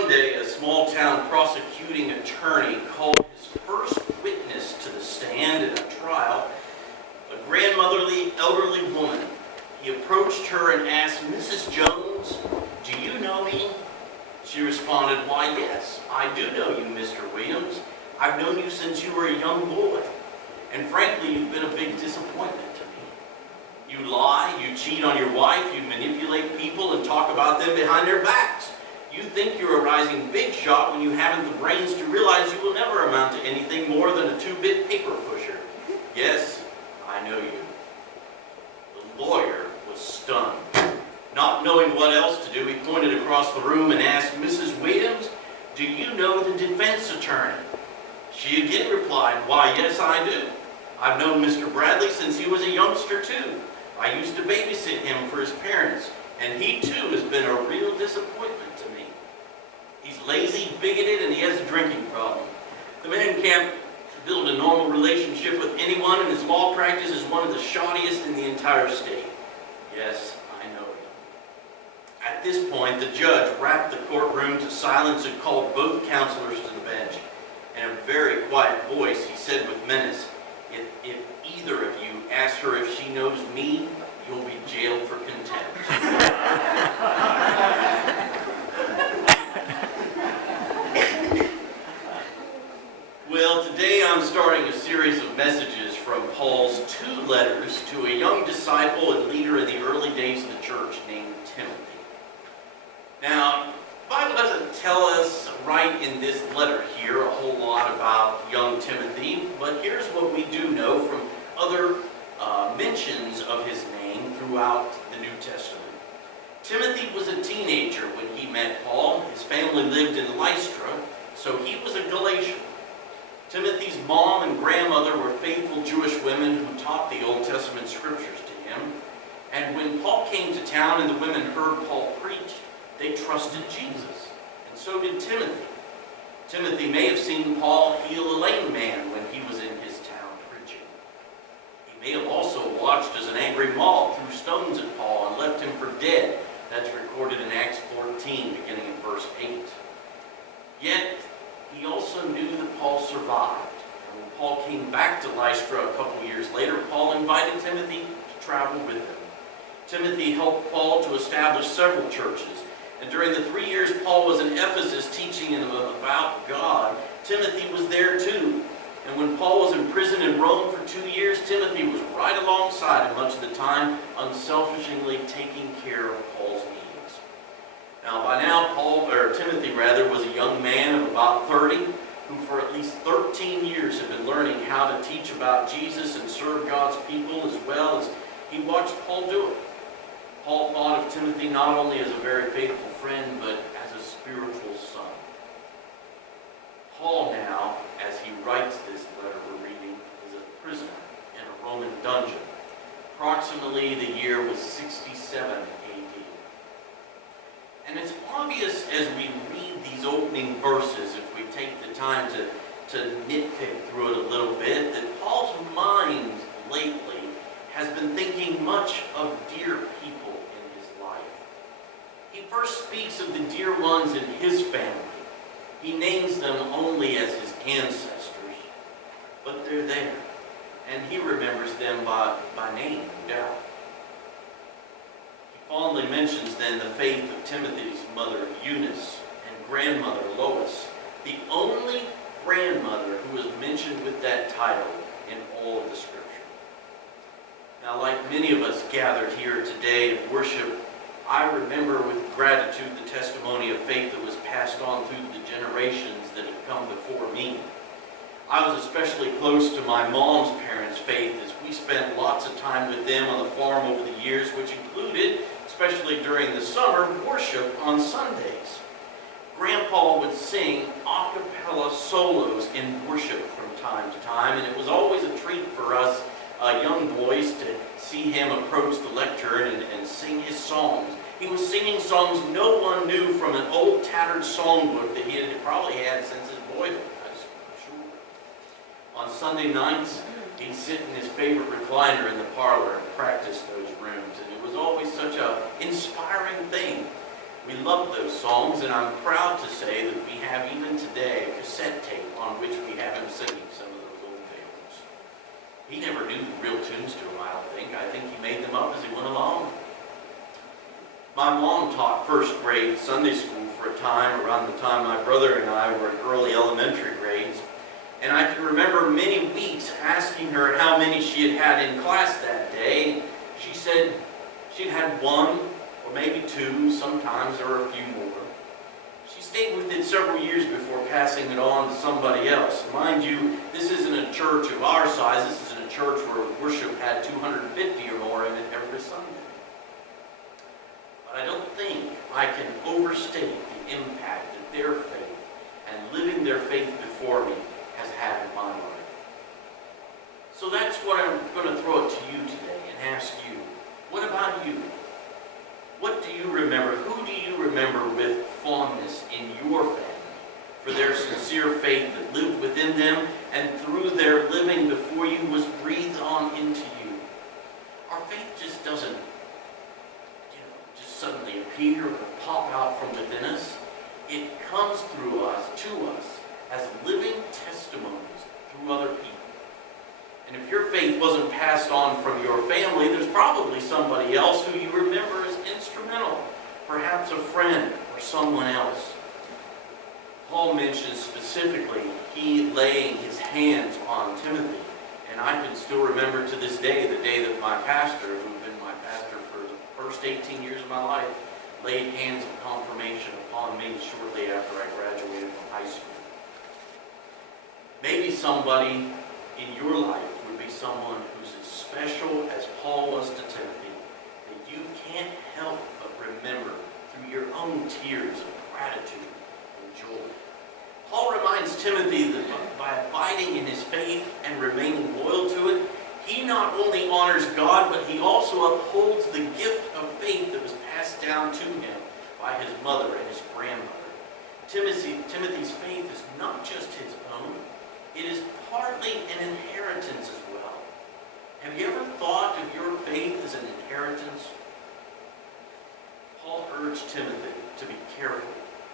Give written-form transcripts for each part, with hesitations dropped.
Monday, a small-town prosecuting attorney called his first witness to the stand in a trial, a grandmotherly, elderly woman. He approached her and asked, "Mrs. Jones, do you know me?" She responded, "Why, yes, I do know you, Mr. Williams. I've known you since you were a young boy. And frankly, you've been a big disappointment to me. You lie, you cheat on your wife, you manipulate people and talk about them behind their backs. You think you're a rising big shot when you haven't the brains to realize you will never amount to anything more than a 2-bit paper pusher. Yes, I know you." The lawyer was stunned. Not knowing what else to do, he pointed across the room and asked, "Mrs. Williams, do you know the defense attorney?" She again replied, "Why, yes, I do. I've known Mr. Bradley since he was a youngster, too. I used to babysit him for his parents, and he, too, has been a real disappointment to me. He's lazy, bigoted, and he has a drinking problem. The man can't build a normal relationship with anyone, and his law practice is one of the shoddiest in the entire state. Yes, I know it." At this point, the judge rapped the courtroom to silence and called both counselors to the bench. In a very quiet voice, he said with menace, If either of you ask her if she knows me, you'll be jailed for contempt." Well, today I'm starting a series of messages from Paul's 2 letters to a young disciple and leader in the early days of the church named Timothy. Now, the Bible doesn't tell us right in this letter here a whole lot about young Timothy, but here's what we do know from other mentions of his name throughout the New Testament. Timothy was a teenager when he met Paul. His family lived in Lystra, so he was a Galatian. Timothy's mom and grandmother were faithful Jewish women who taught the Old Testament scriptures to him. And when Paul came to town and the women heard Paul preach, they trusted Jesus, and so did Timothy. Timothy may have seen Paul heal a lame man when he was in his town preaching. He may have also watched as an angry mob threw stones at Paul and left him for dead. That's recorded in Acts 14, beginning in verse 8. Yet, he also knew that Paul survived. And when Paul came back to Lystra a couple years later, Paul invited Timothy to travel with him. Timothy helped Paul to establish several churches. And during the 3 years Paul was in Ephesus teaching him about God, Timothy was there too. And when Paul was in prison in Rome for 2 years, Timothy was right alongside him much of the time, unselfishly taking care of Paul's needs. Now by now, Timothy was a young man of about 30, who for at least 13 years had been learning how to teach about Jesus and serve God's people as well as he watched Paul do it. Paul thought of Timothy not only as a very faithful friend, but as a spiritual son. Paul now, as he writes this letter we're reading, is a prisoner in a Roman dungeon. Approximately the year was 67 AD. And it's obvious as we read these opening verses, if we take the time to nitpick through it a little bit, that Paul's mind lately has been thinking much of dear people in his life. He first speaks of the dear ones in his family. He names them only as his ancestors, but they're there, and he remembers them by name, no doubt. He fondly mentions then the faith of Timothy's mother Eunice and grandmother Lois, the only grandmother who is mentioned with that title in all of the Scripture. Now, like many of us gathered here today in worship, I remember with gratitude the testimony of faith that was passed on through the generations that have come before me. I was especially close to my mom's parents' faith as we spent lots of time with them on the farm over the years, which included, especially during the summer, worship on Sundays. Grandpa would sing a cappella solos in worship from time to time, and it was always a treat for us young boys to see him approach the lectern and sing his songs. He was singing songs no one knew from an old tattered songbook that he had probably had since his boyhood, I'm sure. On Sunday nights, he'd sit in his favorite recliner in the parlor and practice those rooms, and it was always such an inspiring thing We loved those songs, and I'm proud to say that we have even today a cassette tape on which we have him singing some of those old favorites. He never knew the real tunes to them, I don't think. I think he made them up as he went along. My mom taught first grade Sunday school for a time, around the time my brother and I were in early elementary grades. And I can remember many weeks asking her how many she had had in class that day. She said she'd had one, or maybe two, sometimes there were a few more. She stayed with it several years before passing it on to somebody else. Mind you, this isn't a church of our size. This isn't a church where worship had 250 or more in it every Sunday. But I don't think I can overstate the impact that their faith and living their faith before me has had in my life. So that's what I'm going to throw it to you today and ask you, what about you? What do you remember? Who do you remember with fondness in your family for their sincere faith that lived within them and through their living before you was breathed on into you? Our faith just doesn't just suddenly appear or pop out from within us. It comes through us, to us, as living testimonies through other people. And if your faith wasn't passed on from your family, there's probably somebody else who you remember as instrumental, perhaps a friend or someone else. Paul mentions specifically he laying his hands on Timothy. And I can still remember to this day the day that my pastor, who'd been my pastor for the first 18 years of my life, laid hands of confirmation upon me shortly after I graduated from high school. Maybe somebody in your life would be someone who's as special as Paul was to Timothy that you can't help but remember through your own tears of gratitude and joy. Paul reminds Timothy that by abiding in his faith and remaining loyal to it, he not only honors God, but he also upholds the gift of faith that was passed down to him by his mother and his grandmother. Timothy's faith is not just his own, it is partly an inheritance as well. Have you ever thought of your faith as an inheritance? Paul urged Timothy to be careful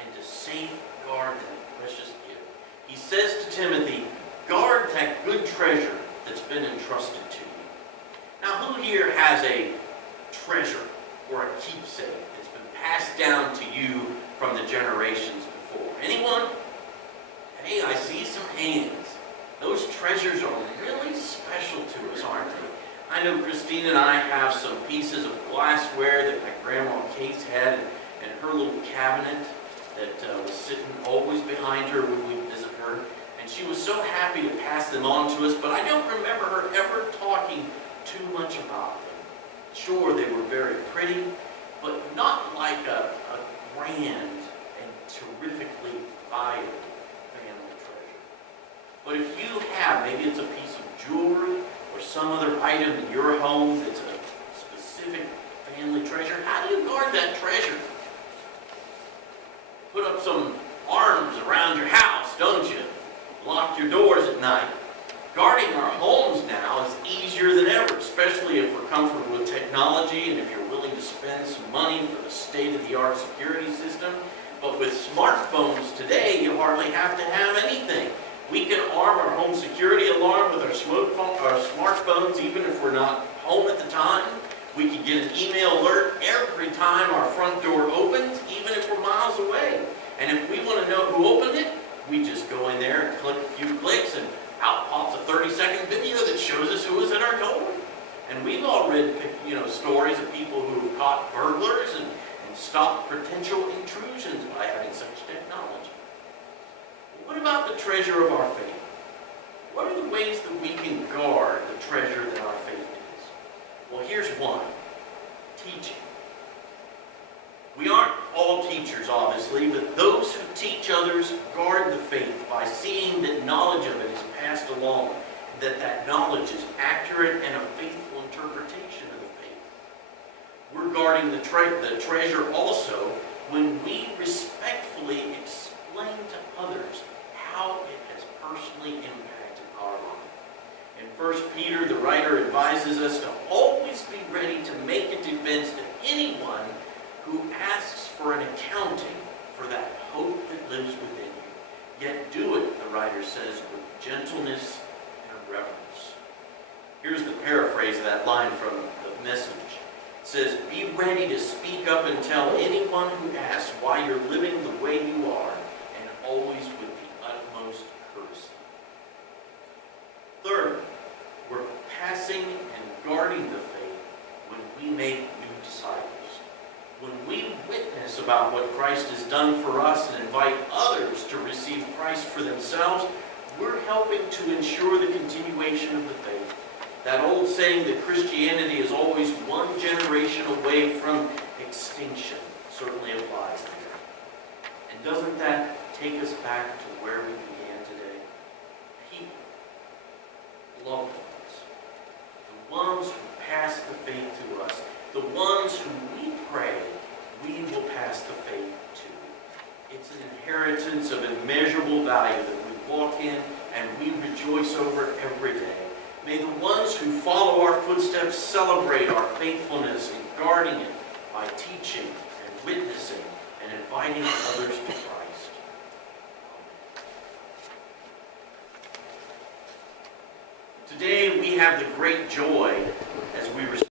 and to safeguard that precious gift. He says to Timothy, guard that good treasure that's been entrusted to you. Now, who here has a treasure or a keepsake that's been passed down to you from the generations before? Anyone? Hey, I see some hands. Those treasures are really special to us, aren't they? I know Christine and I have some pieces of glassware that my grandma Case had in her little cabinet that was sitting always behind her when we visit her. And she was so happy to pass them on to us, but I don't remember her ever talking too much about them. Sure, they were very pretty, but not like a grand and terrifically valuable family treasure. But if you have, maybe it's a piece of jewelry or some other item in your home that's a specific family treasure, how do you guard that treasure? Put up some arms around your house, don't you? Lock your doors at night. Guarding our homes now is easier than ever, especially if we're comfortable with technology and if you're willing to spend some money for the state-of-the-art security system. But with smartphones today, you hardly have to have anything. We can arm our home security alarm with our smartphones even if we're not home at the time. We can get an email alert every time our front door opens, even if we're miles away. And if we want to know who opened it, we just go in there and click a few clicks and out pops a 30-second video that shows us who was at our door. And we've all read stories of people who have caught burglars and stopped potential intrusions by having such technology. What about the treasure of our faith? What are the ways that we can guard the treasure that our faith is? Well, here's one. Teaching. We aren't all teachers, obviously, but those who teach others guard the faith by seeing that knowledge of it is passed along, that knowledge is accurate and a faithful interpretation of the faith. We're guarding the treasure also when we respectfully explain to others how it has personally impacted our life. In 1 Peter, the writer advises us to always be ready to make a defense to anyone who asks for an accounting for that hope that lives within you. Yet do it, the writer says, with gentleness and reverence. Here's the paraphrase of that line from the Message. It says, be ready to speak up and tell anyone who asks why you're living the way you are, and always with the utmost courtesy. Third, we're passing and guarding the faith when we make new disciples. When we witness about what Christ has done for us and invite others to receive Christ for themselves, we're helping to ensure the continuation of the faith. That old saying that Christianity is always one generation away from extinction certainly applies there. And doesn't that take us back to where we began today? People, loved ones, the ones who pass the faith to us, the ones who we pray we will pass the faith to. It's an inheritance of immeasurable value that we walk in and we rejoice over every day. May the ones who follow our footsteps celebrate our faithfulness in guarding it by teaching and witnessing and inviting others to Christ. Today we have the great joy as we